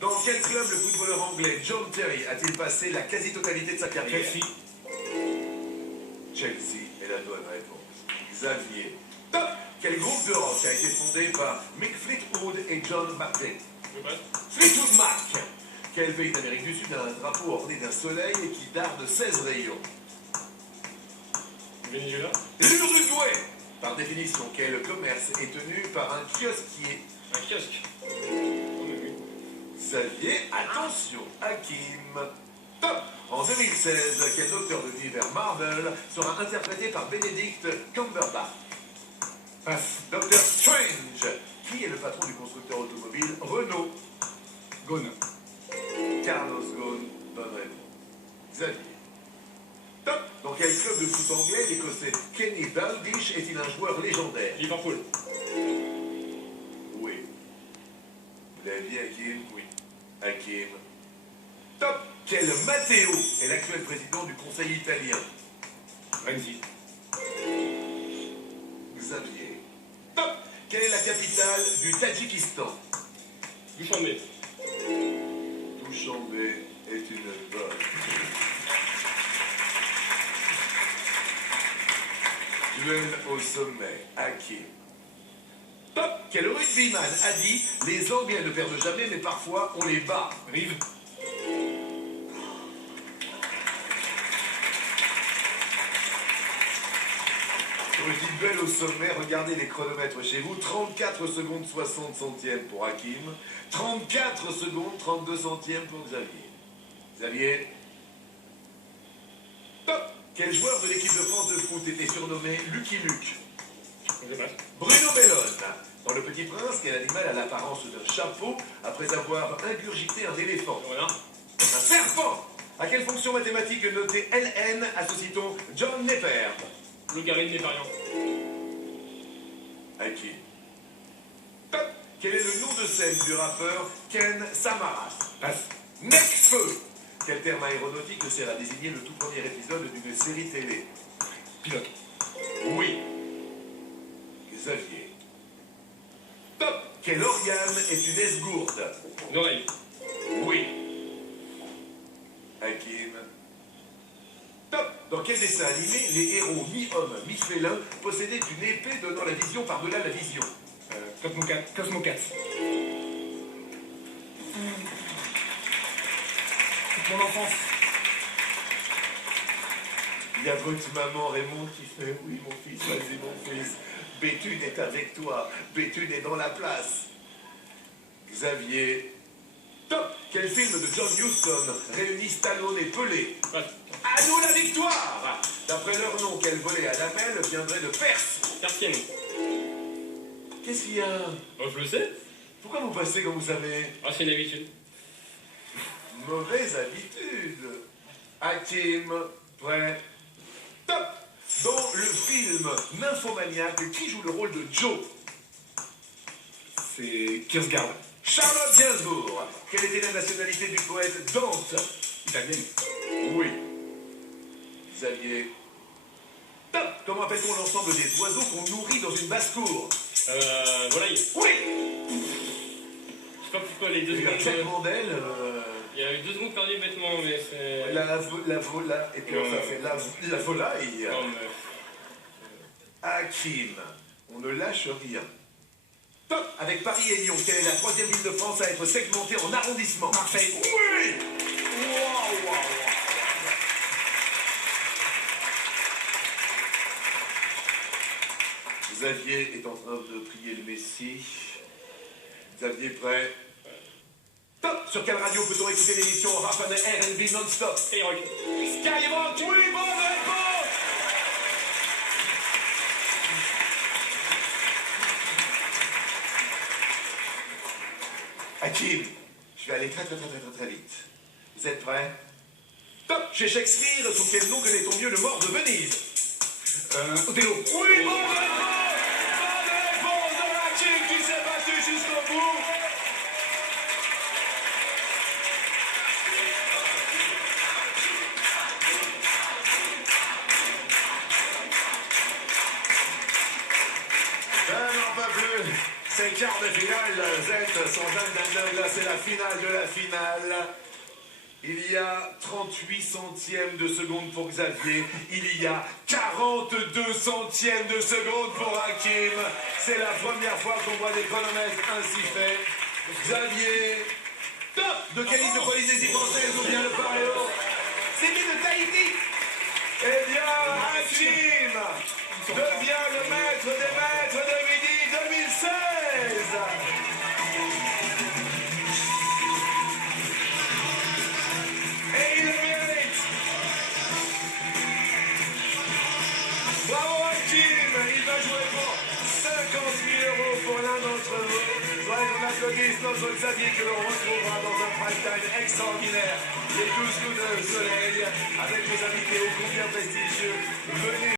Dans quel club le footballeur anglais John Terry a-t-il passé la quasi-totalité de sa carrière? Chelsea. Chelsea est la bonne réponse. Xavier. Top. Quel groupe de rock a été fondé par Mick Fleetwood et John McLean? Fleetwood Mac. Quel pays d'Amérique du Sud a un drapeau orné d'un soleil et qui darde 16 rayons? Venezuela. L'Uruguay. Par définition, quel commerce est tenu par un kiosquier? Un kiosque. Xavier, attention, Hakim. Top. En 2016, quel docteur de l'univers Marvel sera interprété par Benedict Cumberbatch? Passe. Docteur Strange. Qui est le patron du constructeur automobile Renault? Ghana. Carlos Ghosn, bonne réponse. Xavier. Top. Dans quel club de foot anglais l'Écossais Kenny Dalglish est-il un joueur légendaire? Liverpool. Oui. Vous l'avez dit, Hakim? Oui. Hakim. Top. Quel Matteo est l'actuel président du Conseil italien? Renzi. Xavier. Top. Quelle est la capitale du Tadjikistan? Dushanbe. Dushanbe est une bonne. Duel au sommet. Hakim. Top. Quel rugbyman a dit « Les Anglais ne perdent jamais, mais parfois on les bat ». Rive. Petit duel au sommet, regardez les chronomètres chez vous. 34 secondes 60 centièmes pour Hakim. 34 secondes 32 centièmes pour Xavier. Xavier. Top. Quel joueur de l'équipe de France de foot était surnommé Lucky Luke? Bruno Bellone. Dans Le Petit Prince, quel animal a l'apparence d'un chapeau après avoir ingurgité un éléphant? Voilà. Un serpent. À quelle fonction mathématique notée Ln associe-t-on John Neper? Logarithme des variants. Hakim. Top. Quel est le nom de scène du rappeur Ken Samaras? Passe. Necfeu. Quel terme aéronautique sert à désigner le tout premier épisode d'une série télé? Pilote. Oui. Xavier. Top. Quel organe est une esgourde? Une oreille. Oui. Hakim. Top. Dans quel dessin animé les héros mi-hommes, mi-félins possédaient une épée donnant la vision par-delà la vision? Cosmocat. Cosmocat. Toute mon enfance. Il y a votre maman Raymond qui fait « Oui, mon fils, vas-y, mon fils. Béthune est avec toi. Béthune est dans la place. » Xavier. Top. Quel film de John Huston réunit Stallone et Pelé? Passe. À nous la victoire. D'après leur nom, quel volet à lamelles viendrait de Perse? Persienne. Qu'est-ce qu'il y a? Oh, je le sais. Pourquoi vous passez comme vous savez? Ah, c'est une habitude. Mauvaise habitude. Hakim, prêt? Top. Dans le film Nymphomaniac, qui joue le rôle de Joe? C'est Kiersgaard. Charlotte Gainsbourg. Quelle était la nationalité du poète Dante? Italienne. Oui. Xavier. Top. Comment appelle-t-on l'ensemble des oiseaux qu'on nourrit dans une basse-cour? Volaille. Oui. Je sais pas pourquoi les deux Il y a secondes. Jacques Mandel. Il y a eu 2 secondes perdues bêtement, mais c'est. La volaille. Et puis ça fait la volaille. Non, mais. Hakim. On ne lâche rien. Top. Avec Paris et Lyon, quelle est la troisième ville de France à être segmentée en arrondissements? Marseille. Oui. Wow. Xavier est en train de prier le Messie. Xavier prêt? Top. Sur quelle radio peut-on écouter l'émission Rap and R&B non-stop? Skyrock. Skyrock. Oui, bonne réponse. Hakim, je vais aller très vite. Vous êtes prêts? Top. Chez Shakespeare, sous quel nom connaît-on mieux le mort de Venise? Othello. Oui, bonne réponse! Bonne réponse de Hakim qui s'est battu jusqu'au bout! Je n'en peux plus. Ces quarts de finale, Z sont jeunes là c'est la finale de la finale. Il y a 38 centièmes de seconde pour Xavier. Il y a 42 centièmes de seconde pour Hakim. C'est la première fois qu'on voit des chronomètres ainsi faits. Xavier, top de quelle île de Polynésie française ou bien le Paréo? C'est qui de Tahiti? Eh bien, Hakim devient le maître des maîtres de Midi 2016. Et il le mérite. Bravo Hakim, il va jouer pour 50 000 € pour l'un d'entre vous. Soit qu'on applaudisse notre Xavier que l'on retrouvera dans un prime time extraordinaire. Les 12 coups de soleil avec nos invités ô combien prestigieux. Venez.